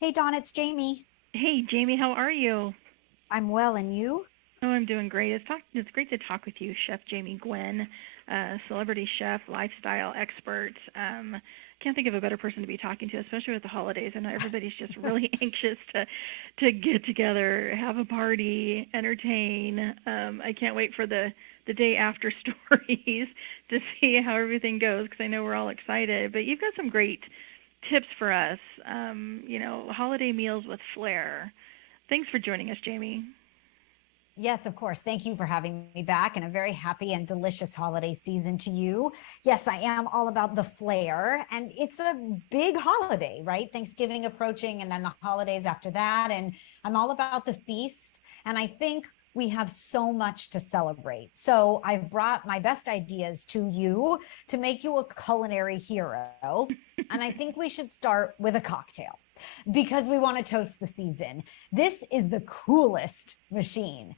Hey Dawn, it's Jamie. Hey, Jamie, how are you? I'm well, and you? Oh, I'm doing great. It's great to talk with you, Chef Jamie Gwen, celebrity chef, lifestyle expert. Can't think of a better person to be talking to, especially with the holidays. I know everybody's just really anxious to get together, have a party, entertain. I can't wait for the day after stories to see how everything goes because I know we're all excited. But you've got some great tips for us. Holiday meals with flair. Thanks for joining us, Jamie. Yes, of course. Thank you for having me back, and a very happy and delicious holiday season to you. Yes, I am all about the flair, and it's a big holiday, right? Thanksgiving approaching, and then the holidays after that. And I'm all about the feast. And I think we have so much to celebrate. So I've brought my best ideas to you to make you a culinary hero. And I think we should start with a cocktail because we want to toast the season. This is the coolest machine.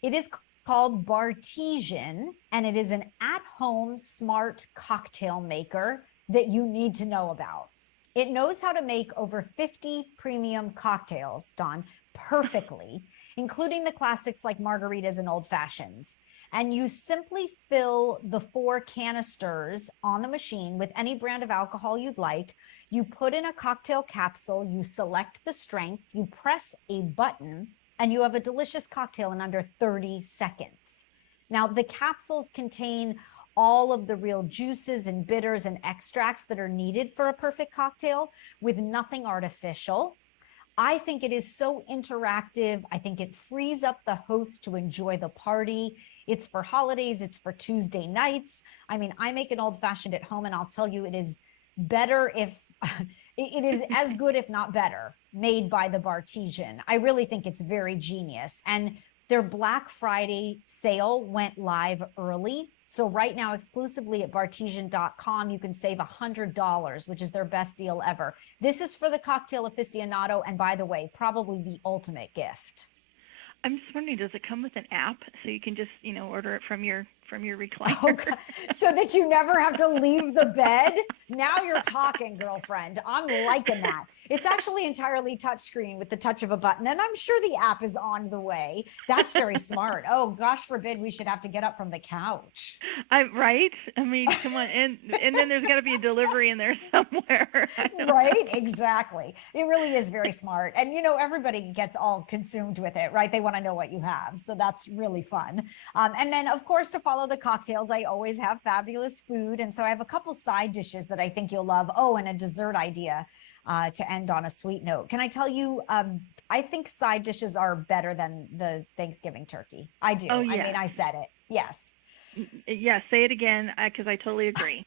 It is called Bartesian, and it is an at-home smart cocktail maker that you need to know about. It knows how to make over 50 premium cocktails, Don, perfectly, including the classics like margaritas and old fashions. And you simply fill the four canisters on the machine with any brand of alcohol you'd like. You put in a cocktail capsule, you select the strength, you press a button, and you have a delicious cocktail in under 30 seconds. Now, the capsules contain all of the real juices and bitters and extracts that are needed for a perfect cocktail with nothing artificial. I think it is so interactive. I think it frees up the host to enjoy the party. It's for holidays, it's for Tuesday nights. I mean, I make an old fashioned at home, and I'll tell you, it is better if it is as good, if not better, made by the Bartesian. I really think it's very genius. And their Black Friday sale went live early. So right now, exclusively at bartesian.com, you can save $100, which is their best deal ever. This is for the cocktail aficionado. And by the way, probably the ultimate gift. I'm just wondering, does it come with an app so you can just, order it from your Oh, recliner? God. So that you never have to leave the bed. Now you're talking, girlfriend. I'm liking that. It's actually entirely touchscreen with the touch of a button, and I'm sure the app is on the way. That's very smart. Oh, gosh forbid we should have to get up from the couch. I right? I mean, come on, and then there's got to be a delivery in there somewhere. I don't know. Right? Exactly. It really is very smart. And, everybody gets all consumed with it, right? They want to know what you have. So that's really fun. And then, of course, to follow the cocktails, I always have fabulous food. And so I have a couple side dishes that I think you'll love. Oh, and a dessert idea to end on a sweet note. Can I tell you? I think side dishes are better than the Thanksgiving turkey. I Oh do. I yes, mean, I said it. Yes. yes. Say it again, because I totally agree.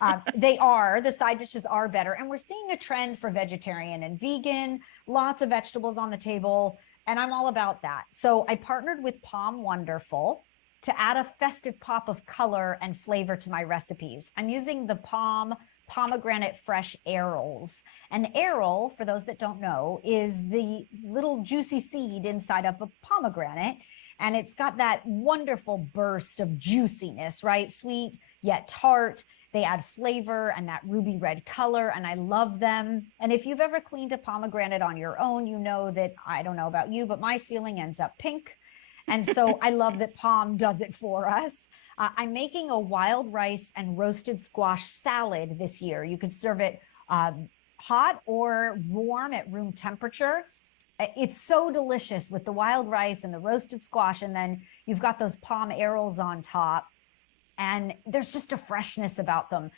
The side dishes are better. And we're seeing a trend for vegetarian and vegan, lots of vegetables on the table. And I'm all about that. So I partnered with Palm Wonderful to add a festive pop of color and flavor to my recipes. I'm using the pomegranate fresh arils. An aril, for those that don't know, is the little juicy seed inside of a pomegranate. And it's got that wonderful burst of juiciness, right? Sweet yet tart. They add flavor and that ruby red color, and I love them. And if you've ever cleaned a pomegranate on your own, you know that, I don't know about you, but my ceiling ends up pink. And so I love that Palm does it for us. I'm making a wild rice and roasted squash salad this year. You could serve it hot or warm at room temperature. It's so delicious with the wild rice and the roasted squash. And then you've got those palm arils on top, and there's just a freshness about them.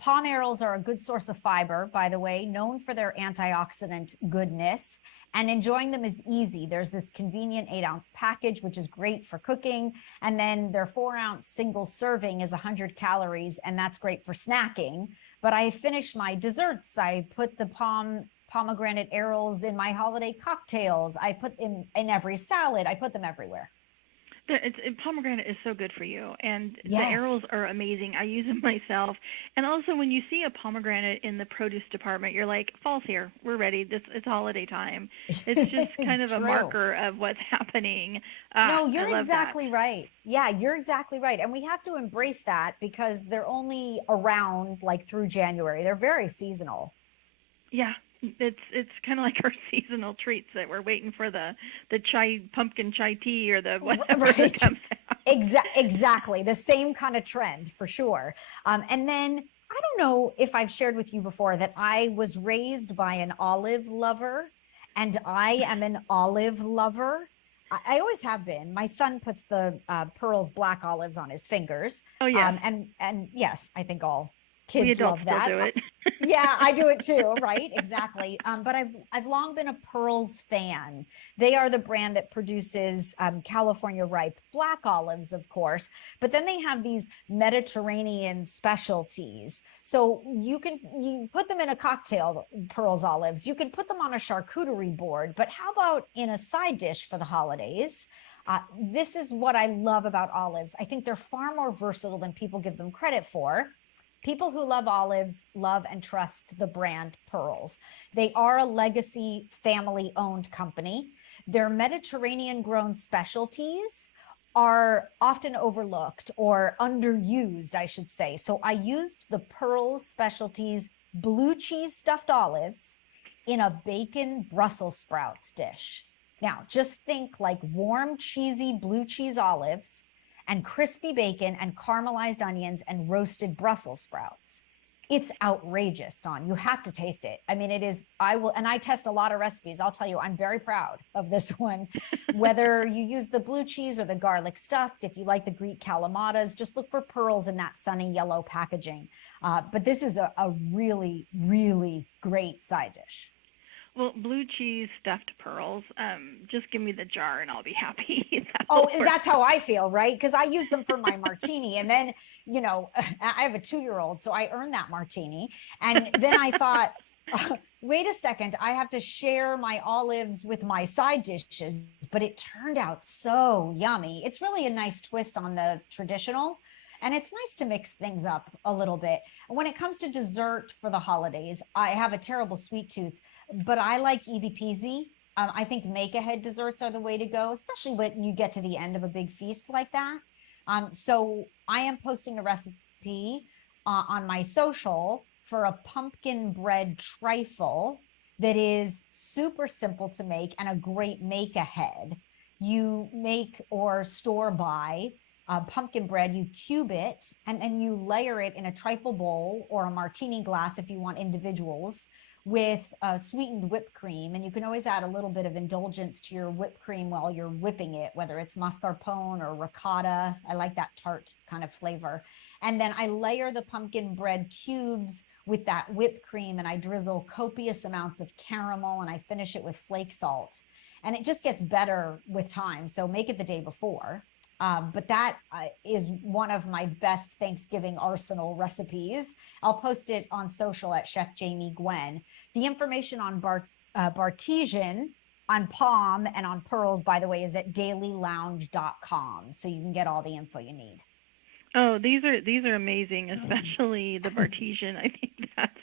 Palm arils are a good source of fiber, by the way, known for their antioxidant goodness, and enjoying them is easy. There's this convenient 8-ounce package, which is great for cooking. And then their 4-ounce single serving is 100 calories, and that's great for snacking. But I finished my desserts. I put the pomegranate arils in my holiday cocktails. I put in every salad. I put them everywhere. Pomegranate is so good for you, and the arrows Yes. are amazing. I use them myself, and also when you see a pomegranate in the produce department, you're like, "Fall's here. We're ready. It's holiday time." It's just kind It's of a true. marker of what's happening. No, I you're love that. exactly right. Yeah, you're exactly right. And we have to embrace that because they're only around like through January. They're very seasonal. Yeah, It's kind of like our seasonal treats that we're waiting for the pumpkin chai tea or the whatever that Right. comes out. Exactly. The same kind of trend for sure. And then I don't know if I've shared with you before that I was raised by an olive lover, and I am an olive lover. I always have been. My son puts the Pearls black olives on his fingers. Oh yes, And yes, I think all we kids adults love still that. do it. Yeah, I do it too, right? Exactly. But I've long been a Pearls fan. They are the brand that produces California ripe black olives, of course, but then they have these Mediterranean specialties. So you put them in a cocktail, Pearls olives. You can put them on a charcuterie board, but how about in a side dish for the holidays? This is what I love about olives. I think they're far more versatile than people give them credit for. People who love olives love and trust the brand Pearls. They are a legacy family owned company. Their Mediterranean grown specialties are often overlooked or underused, I should say. So I used the Pearls specialties blue cheese stuffed olives in a bacon Brussels sprouts dish. Now, just think like warm, cheesy blue cheese olives and crispy bacon and caramelized onions and roasted Brussels sprouts. It's outrageous, Don. You have to taste it. I mean, it is, I will, and I test a lot of recipes. I'll tell you, I'm very proud of this one. Whether you use the blue cheese or the garlic stuffed, if you like the Greek calamatas, just look for Pearls in that sunny yellow packaging. But this is a really, really great side dish. Well, blue cheese stuffed pearls. Just give me the jar and I'll be happy. Oh, That'll work. that's how I feel, right? Because I use them for my martini. And then, I have a 2-year-old, so I earned that martini. And then I thought, wait a second, I have to share my olives with my side dishes. But it turned out so yummy. It's really a nice twist on the traditional. And it's nice to mix things up a little bit. When it comes to dessert for the holidays, I have a terrible sweet tooth, but I like easy peasy. I think make ahead desserts are the way to go, especially when you get to the end of a big feast like that. So I am posting a recipe on my social for a pumpkin bread trifle that is super simple to make and a great make ahead. You make or store buy pumpkin bread, you cube it, and then you layer it in a trifle bowl or a martini glass if you want individuals with sweetened whipped cream. And you can always add a little bit of indulgence to your whipped cream while you're whipping it, whether it's mascarpone or ricotta. I like that tart kind of flavor. And then I layer the pumpkin bread cubes with that whipped cream, and I drizzle copious amounts of caramel, and I finish it with flake salt. And it just gets better with time. So make it the day before. But that is one of my best Thanksgiving arsenal recipes. I'll post it on social at Chef Jamie Gwen. The information on Bartesian, on Palm, and on Pearls, by the way, is at dailylounge.com. So you can get all the info you need. Oh, these are amazing, especially the Bartesian. I think that's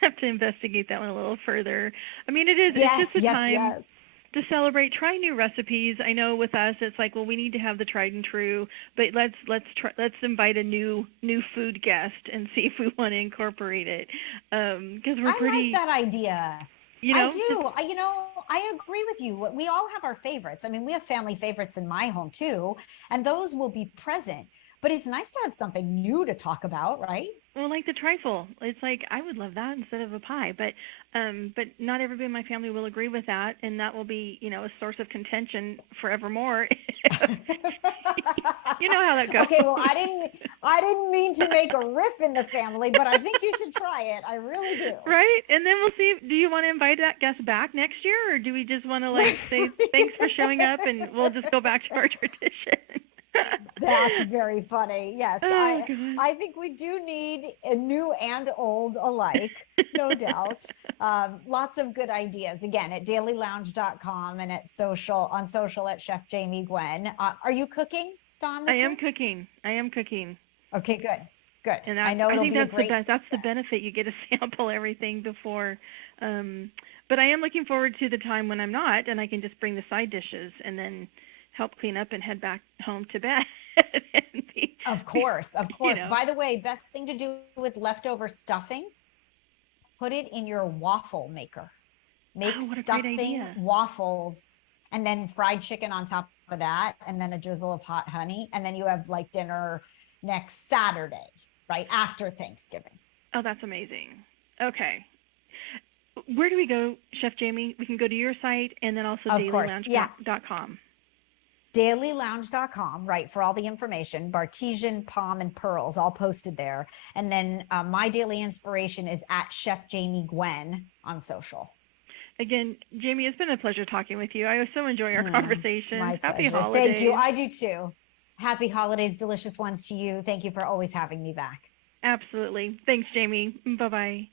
I have to investigate that one a little further. I mean, it's Yes, just a yes, time yes. to celebrate, try new recipes. I know with us it's like, well, we need to have the tried and true, but let's invite a new food guest and see if we want to incorporate it. Because we're I like pretty, that idea. you I know, just do. I agree with you. We all have our favorites. I mean, we have family favorites in my home too, and those will be present. But it's nice to have something new to talk about, right? well, like the trifle. It's like I would love that instead of a pie, but not everybody in my family will agree with that, and that will be, a source of contention forevermore. You know how that goes. Okay, well, I didn't mean to make a riff in the family, but I think you should try it. I really do. Right? And then we'll see. Do you want to invite that guest back next year, or do we just want to like say thanks for showing up and we'll just go back to our tradition? That's very funny. Yes, Oh, I God. I think we do need a new and old alike, no doubt. Lots of good ideas. Again, at dailylounge.com and on social at Chef Jamie Gwen. Are you cooking, Dawn, I this am year? cooking. I am cooking. Okay, good. Good. And I know I it'll think be a that's the great best. That's the benefit. You get to sample everything before. But I am looking forward to the time when I'm not, and I can just bring the side dishes and then help clean up and head back home to bed. And Of course, of you course. know. By the way, best thing to do with leftover stuffing, put it in your waffle maker. Make Oh, what a great stuffing idea. waffles and then fried chicken on top of that, and then a drizzle of hot honey. And then you have like dinner next Saturday, right after Thanksgiving. Oh, that's amazing. Okay. Where do we go, Chef Jamie? We can go to your site and then also Of course. Yeah. dailylounge.com. Dailylounge.com, right, for all the information. Bartesian, Palm, and Pearls all posted there. And then my daily inspiration is at Chef Jamie Gwen on social. Again, Jamie, it's been a pleasure talking with you. I so enjoy our conversations. My Happy pleasure. holidays. Thank you. I do too. Happy holidays, delicious ones to you. Thank you for always having me back. Absolutely. Thanks, Jamie. Bye-bye.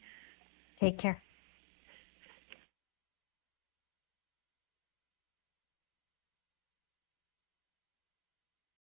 Take care.